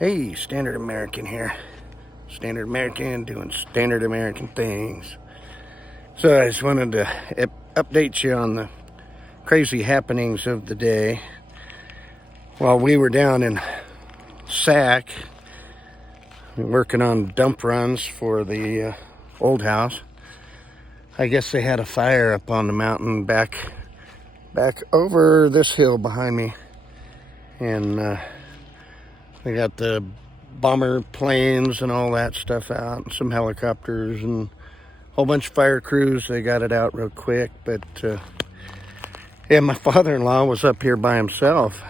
Hey, Standard American here. Standard American doing standard American things. So I just wanted to update you on the crazy happenings of the day. While we were down in Sac working on dump runs for the old house, I guess they had a fire up on the mountain back over this hill behind me. And they got the bomber planes and all that stuff out, and some helicopters and a whole bunch of fire crews. They got it out real quick. But yeah, my father-in-law was up here by himself,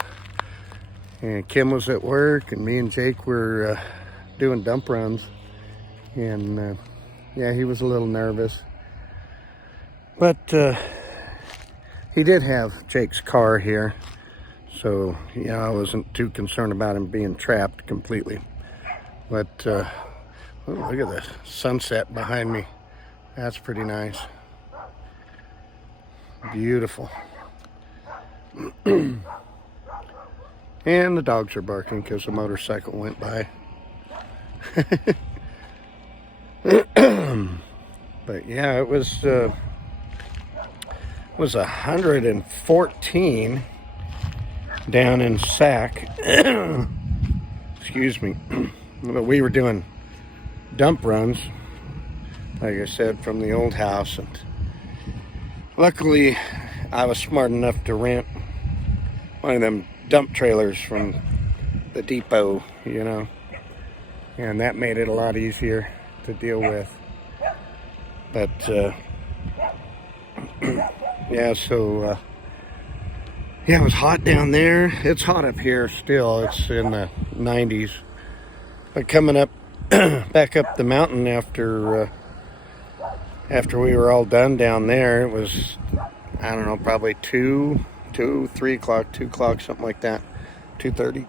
and Kim was at work, and me and Jake were doing dump runs. And yeah, he was a little nervous, but he did have Jake's car here. So, yeah, I wasn't too concerned about him being trapped completely. But, oh, look at the sunset behind me. That's pretty nice. Beautiful. And the dogs are barking because the motorcycle went by. But, yeah, it was 114 down in Sac. Excuse me. But we were doing dump runs, like I said, from the old house, and luckily I was smart enough to rent one of them dump trailers from the depot, you know, and that made it a lot easier to deal with. But yeah, so yeah, it was hot down there. It's hot up here still. It's in the 90s. But coming up, back up the mountain after we were all done down there, it was, I don't know, probably 3 o'clock, 2 o'clock, something like that, 2:30.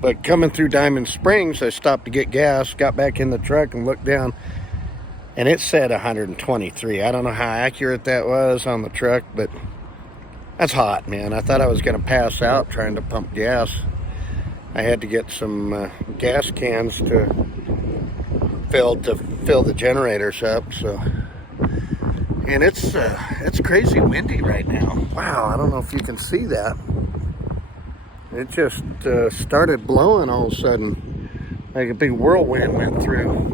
But coming through Diamond Springs, I stopped to get gas, got back in the truck and looked down, and it said 123. I don't know how accurate that was on the truck, but that's hot, man. I thought I was going to pass out trying to pump gas. I had to get some gas cans to fill the generators up. So, and it's crazy windy right now. Wow, I don't know if you can see that. It just started blowing all of a sudden, like a big whirlwind went through.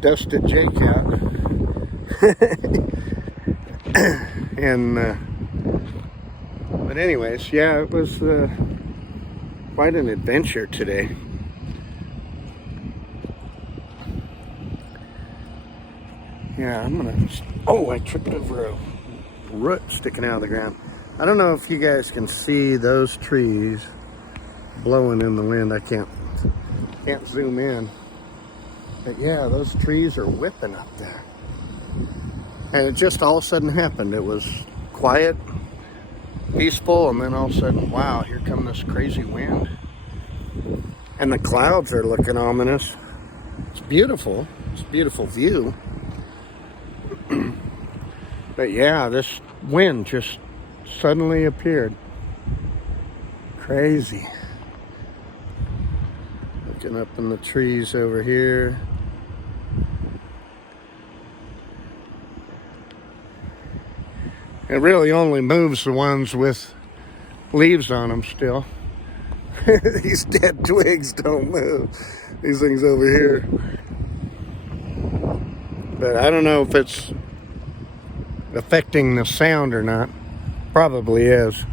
Dusted Jake out. And but anyways, yeah, it was quite an adventure today. Yeah, I tripped over a root sticking out of the ground. I don't know if you guys can see those trees blowing in the wind. I can't zoom in, but yeah, those trees are whipping up there. And it just all of a sudden happened. It was quiet, peaceful, and then all of a sudden, wow, here comes this crazy wind. And the clouds are looking ominous. It's beautiful. It's a beautiful view. But yeah, this wind just suddenly appeared. Crazy. Looking up in the trees over here. It really only moves the ones with leaves on them still. These dead twigs don't move. These things over here. But I don't know if it's affecting the sound or not. Probably is.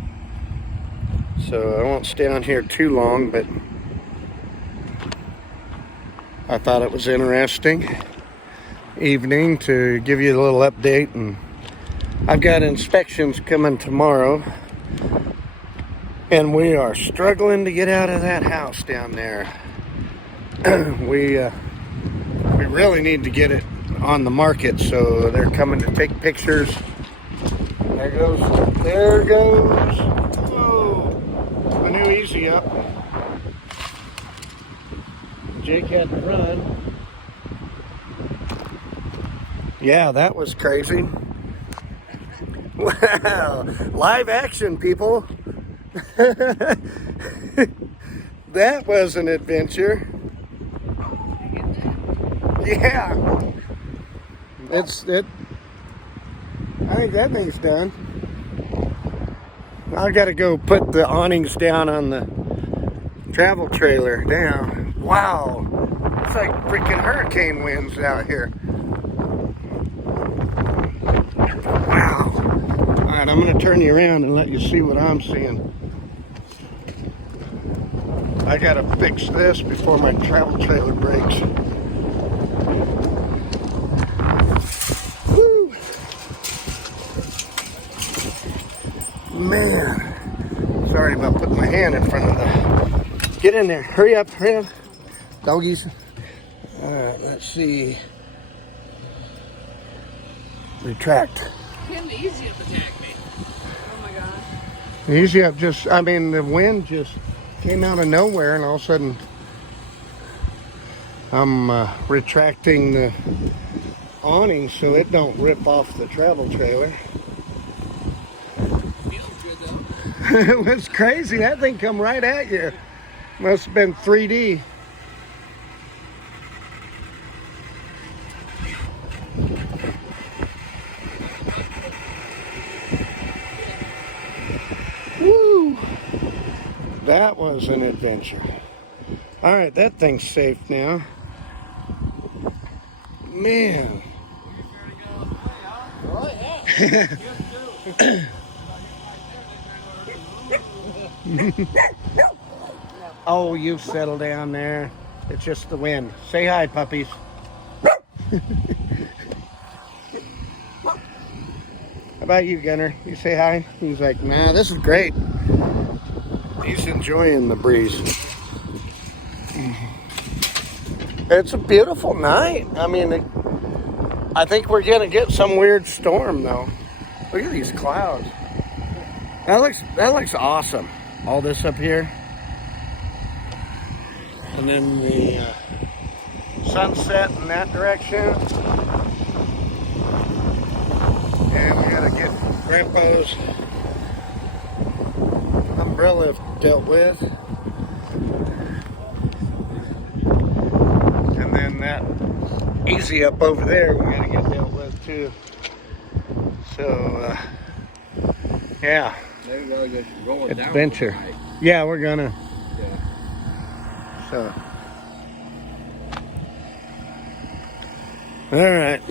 So I won't stay on here too long, but I thought it was interesting evening to give you a little update. And I've got inspections coming tomorrow, and we are struggling to get out of that house down there. We really need to get it on the market, so they're coming to take pictures. There goes, whoa, a new Easy Up. Jake had to run. Yeah, that was crazy. Wow, live action, people. That was an adventure. Yeah. I think that thing's done. I gotta go put the awnings down on the travel trailer. Damn. Wow. It's like freaking hurricane winds out here. Wow. Alright, I'm gonna turn you around and let you see what I'm seeing. I gotta fix this before my travel trailer breaks. Woo. Man. Sorry about putting my hand in front of the... Get in there. Hurry up, hurry up. Doggies. Alright, let's see. Retract. Can the easy up attack me? Oh my god. Easy up just, I mean, the wind just came out of nowhere and all of a sudden I'm retracting the awning so it don't rip off the travel trailer. Feels good though. It was crazy. That thing come right at you. Must have been 3D. Woo! That was an adventure. All right, that thing's safe now. Man. Oh yeah. Oh, you settle down there. It's just the wind. Say hi, puppies. How about you, Gunner? You say hi? He's like, nah, this is great. He's enjoying the breeze. It's a beautiful night. I mean, I think we're gonna get some weird storm though. Look at these clouds. That looks awesome. All this up here. And then the sunset in that direction. And we gotta get Grandpa's umbrella dealt with. And then that easy up over there we gotta get dealt with too. So, yeah. There you go, just roll it down. Adventure. Yeah, we're gonna. So, all right.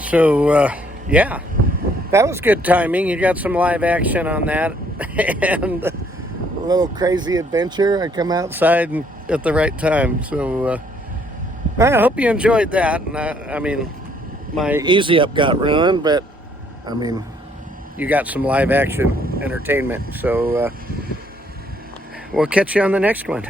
So, yeah, that was good timing. You got some live action on that, and a little crazy adventure. I come outside and at the right time. So, I hope you enjoyed that. And I mean, my easy up got ruined, but I mean, you got some live action entertainment. So, we'll catch you on the next one.